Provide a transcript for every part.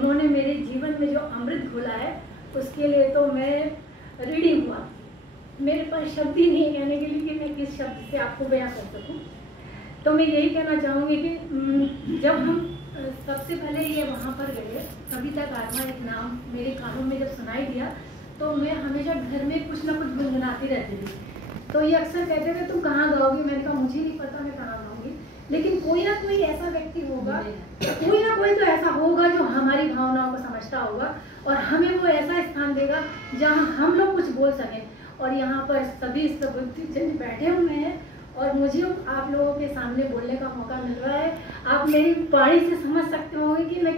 उन्होंने मेरे जीवन में जो अमृत घोला है उसके लिए तो मैं ऋणी हुआ। मेरे पास शब्द ही नहीं है कहने के लिए कि मैं किस शब्द से आपको बयां कर सकूं। तो मैं यही कहना चाहूँगी कि जब हम सबसे पहले ये वहाँ पर गए, कविता कारवा एक नाम मेरे कानों में जब सुनाई दिया तो मैं हमेशा घर में कुछ ना कुछ गुनगुनाती रहती थी। तो ये अक्सर कहते थे तुम कहाँ गाओगी, मैंने कहा मुझे नहीं पता मैं कहाँ गाऊंगी, लेकिन कोई ना कोई ऐसा व्यक्ति होगा, कोई ना कोई तो ऐसा होगा जो हमारी भावनाओं को समझता होगा और हमें वो ऐसा स्थान देगा जहाँ हम लोग कुछ बोल सकें। और यहाँ पर सभी जन बैठे हुए हैं और मुझे आप लोगों के सामने बोलने का मौका मिल रहा है। आप मेरी वाणी से समझ सकते होंगे कि मैं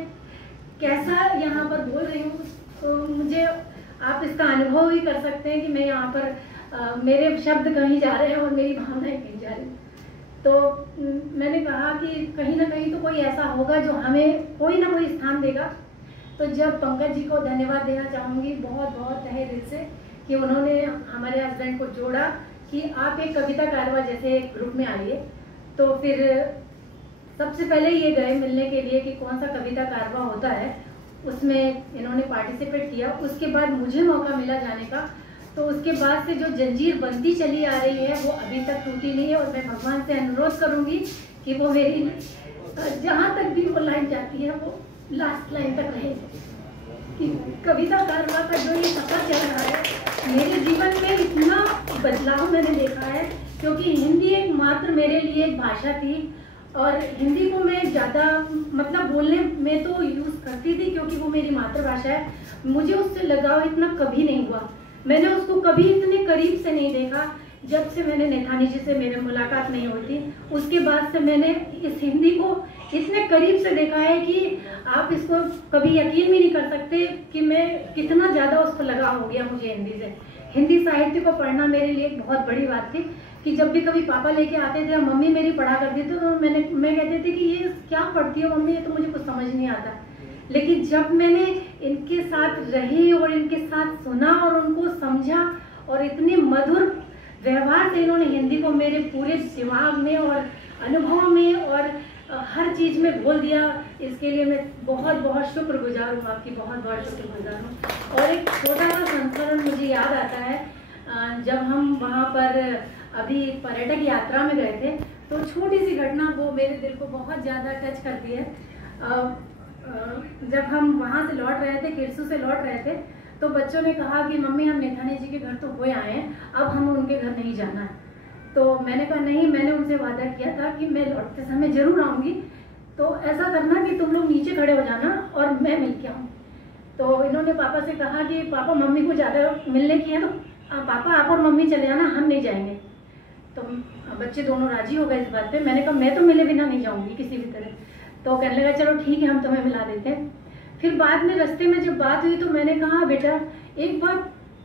कैसा यहाँ पर बोल रही हूँ, तो मुझे आप इसका अनुभव ही कर सकते हैं कि मैं यहाँ पर मेरे शब्द कहीं जा रहे हैं और मेरी भावनाएं कहीं जा रही हैं। तो मैंने कहा कि कहीं ना कहीं तो कोई ऐसा होगा जो हमें कोई ना कोई स्थान देगा। तो जब पंकज जी को धन्यवाद देना चाहूँगी बहुत बहुत तहे दिल से कि उन्होंने हमारे हस्बैंड को जोड़ा कि आप एक कविता कारवा जैसे एक ग्रुप में आइए। तो फिर सबसे पहले ये गए मिलने के लिए कि कौन सा कविता कारवा होता है, उसमें इन्होंने पार्टिसिपेट किया। उसके बाद मुझे मौका मिला जाने का, तो उसके बाद से जो जंजीर बनती चली आ रही है वो अभी तक टूटी नहीं है। और मैं भगवान से अनुरोध करूँगी कि वो मेरी जहाँ तक भी वो लाइन जाती है वो लास्ट लाइन तक रहे। कि कविता कारवा का जो ये सफर चल रहा है मेरे जीवन में इतना बदलाव मैंने देखा है, क्योंकि हिंदी एक मात्र मेरे लिए एक भाषा थी और हिंदी को मैं ज़्यादा मतलब बोलने में तो यूज़ करती थी क्योंकि वो मेरी मातृभाषा है। मुझे उससे लगाव इतना कभी नहीं हुआ, मैंने उसको कभी इतने करीब से नहीं देखा। जब से मैंने नैथानी जी से मेरी मुलाकात नहीं हुई थी उसके बाद से मैंने इस हिंदी को इतने करीब से देखा है कि आप इसको कभी यकीन भी नहीं कर सकते कि मैं कितना ज़्यादा उसको लगाव हो गया मुझे हिंदी से। हिंदी साहित्य को पढ़ना मेरे लिए एक बहुत बड़ी बात थी कि जब भी कभी पापा लेके आते थे, मम्मी मेरी पढ़ा करती थी, तो मैं कहती थी कि ये क्या पढ़ती हो मम्मी, ये तो मुझे कुछ समझ नहीं आता। लेकिन जब मैंने इनके साथ रही और इनके साथ सुना और उनको समझा और इतने मधुर व्यवहार से इन्होंने हिंदी को मेरे पूरे दिमाग में और अनुभव में और हर चीज़ में बोल दिया, इसके लिए मैं बहुत बहुत शुक्रगुजार हूँ, आपकी बहुत बहुत शुक्रगुजार हूँ। और एक छोटा सा संस्मरण मुझे याद आता है, जब हम वहाँ पर अभी पर्यटक यात्रा में गए थे तो छोटी सी घटना वो मेरे दिल को बहुत ज़्यादा टच करती है। जब हम वहाँ से लौट रहे थे, किरसू से लौट रहे थे, तो बच्चों ने कहा कि मम्मी हम नैथानी जी के घर तो हो आए हैं, अब हम उनके घर नहीं जाना है। तो मैंने कहा नहीं, मैंने उनसे वादा किया था कि मैं लौटते समय ज़रूर आऊँगी, तो ऐसा करना कि तुम लोग नीचे खड़े हो जाना और मैं मिल के आऊँ। तो इन्होंने पापा से कहा कि पापा मम्मी को ज़्यादा मिलने की है तो पापा आप और मम्मी चले जाना, हम नहीं जाएंगे। तो बच्चे दोनों राजी हो गए इस बात पे। मैंने कहा मैं तो मिले बिना नहीं जाऊँगी किसी भी तरह। तो कहने लगा चलो ठीक है हम तुम्हें मिला देते हैं। फिर बाद में रास्ते में जब बात हुई तो मैंने कहा बेटा एक बार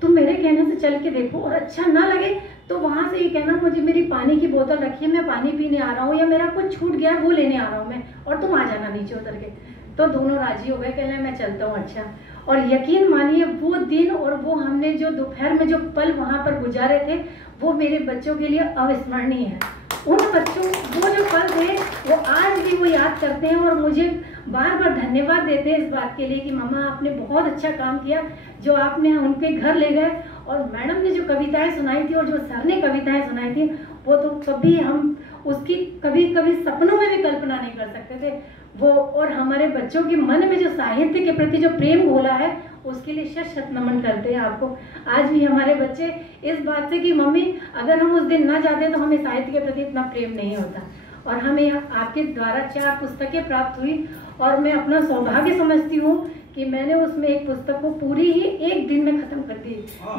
तुम मेरे कहने से चल के देखो और अच्छा ना लगे तो वहाँ से ये कहना मुझे मेरी पानी की बोतल रखी है, मैं पानी पीने आ रहा हूँ, या मेरा कुछ छूट गया है वो लेने आ रहा हूँ मैं, और तुम आ जाना नीचे उतर के। तो दोनों राजी हो गए, कहने मैं चलता हूँ। अच्छा, और यकीन मानिए वो दिन और वो हमने जो दोपहर में जो पल वहाँ पर गुजारे थे वो मेरे बच्चों के लिए अविस्मरणीय है। उन बच्चों वो जो पल थे वो आज भी वो याद करते हैं और मुझे बार बार धन्यवाद देते हैं इस बात के लिए कि मम्मा आपने बहुत अच्छा काम किया जो आपने उनके घर ले गए। और मैडम ने जो कविताएं सुनाई थी और जो सर ने कविताएं सुनाई थी वो तो कभी हम उसकी कभी कभी सपनों में भी कल्पना नहीं कर सकते थे वो। और हमारे बच्चों के मन में जो साहित्य के प्रति जो प्रेम घोला है उसके लिए शत शत नमन करते हैं आपको। आज भी हमारे बच्चे इस बात से कि मम्मी अगर हम उस दिन ना जाते तो हमें साहित्य के प्रति इतना प्रेम नहीं होता। और हमें आपके द्वारा 4 पुस्तकें प्राप्त हुई और मैं अपना सौभाग्य समझती हूँ कि मैंने उसमें एक पुस्तक को पूरी ही एक दिन में ख़त्म कर दी,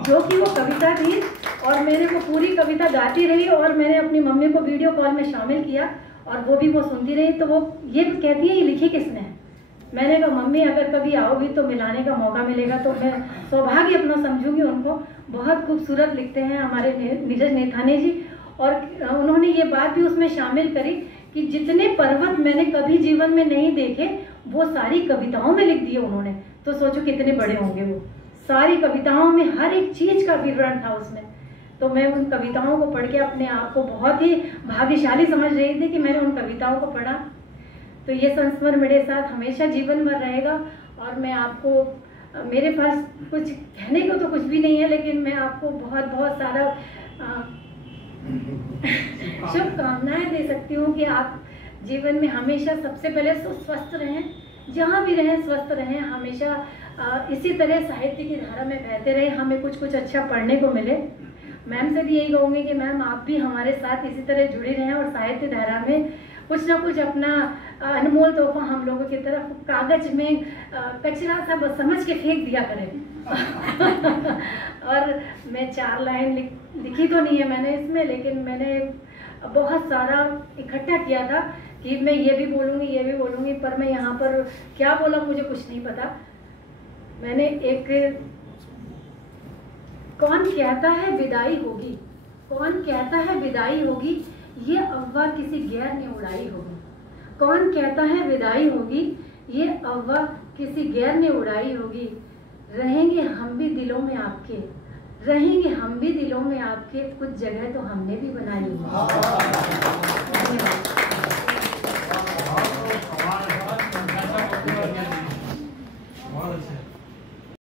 जो कि वो कविता थी। और मैंने वो पूरी कविता गाती रही और मैंने अपनी मम्मी को वीडियो कॉल में शामिल किया और वो भी वो सुनती रही। तो वो ये कहती है ये लिखी किसने है। मैंने कहा मम्मी अगर कभी आओगी तो मिलाने का मौका मिलेगा तो मैं सौभाग्य अपना समझूंगी उनको। बहुत खूबसूरत लिखते हैं हमारे नीरज नैथानी जी। और उन्होंने ये बात भी उसमें शामिल करी कि जितने पर्वत मैंने कभी जीवन में नहीं देखे वो सारी कविताओं में लिख दिए उन्होंने। तो सोचो कितने बड़े होंगे वो। सारी कविताओं में हर एक चीज़ का विवरण था उसमें। तो मैं उन कविताओं को पढ़ के अपने आप को बहुत ही भाग्यशाली समझ रही थी कि मैंने उन कविताओं को पढ़ा। तो ये संस्मरण मेरे साथ हमेशा जीवन भर रहेगा। और मैं आपको, मेरे पास कुछ कहने को तो कुछ भी नहीं है, लेकिन मैं आपको बहुत बहुत सारा शुभकामनाएं दे सकती हूँ कि आप जीवन में हमेशा सबसे पहले स्वस्थ रहें, जहाँ भी रहें स्वस्थ रहें, हमेशा इसी तरह साहित्य की धारा में बहते रहें, हमें कुछ कुछ अच्छा पढ़ने को मिले। मैम से भी यही कहूँगी कि मैम आप भी हमारे साथ इसी तरह जुड़ी रहें और साहित्य धारा में कुछ ना कुछ अपना अनमोल तोहफा हम लोगों की तरफ कागज में कचरा सा समझ के फेंक दिया करें। और मैं 4 लाइन लिखी तो नहीं है मैंने इसमें, लेकिन मैंने बहुत सारा इकट्ठा किया था कि मैं ये भी बोलूँगी, पर मैं यहाँ पर क्या बोला मुझे कुछ नहीं पता। मैंने एक, कौन कहता है विदाई होगी, कौन कहता है विदाई होगी, ये अफवाह किसी गैर ने उड़ाई होगी। कौन कहता है विदाई होगी, ये अफवाह किसी गैर ने उड़ाई होगी। रहेंगे हम भी दिलों में आपके, रहेंगे हम भी दिलों में आपके, कुछ जगह तो हमने भी बनाई होगी।